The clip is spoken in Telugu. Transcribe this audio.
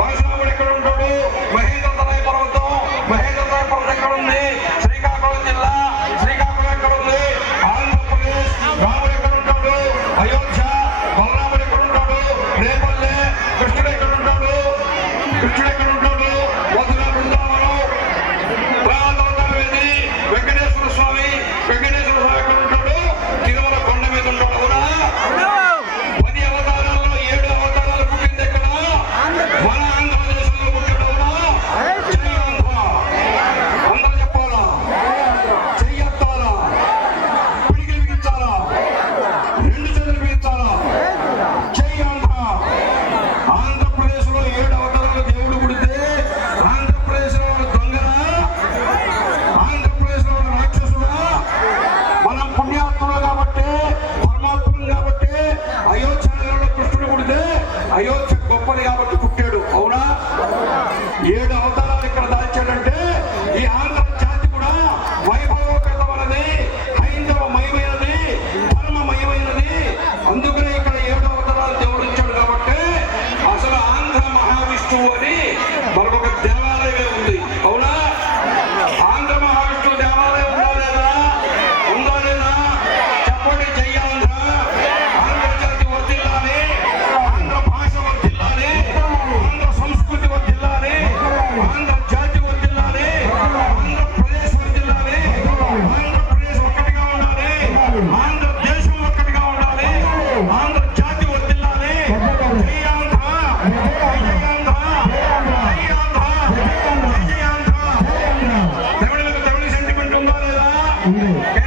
వాసాముడు ఎక్కడ ఉంటాడు? మహేంద్రతరాయ పర్వతం. ఉంది? శ్రీకాకుళం జిల్లా. శ్రీకాకుళం ఎక్కడ ఉంది? ఆంధ్రప్రదేశ్. రాముడు ఎక్కడ ఉంటాడు? అయోధ్య. బలరాముడు ఎక్కడ আমাদের খুব தமிழக தமிழ் சென்டிமெண்ட் வந்தால்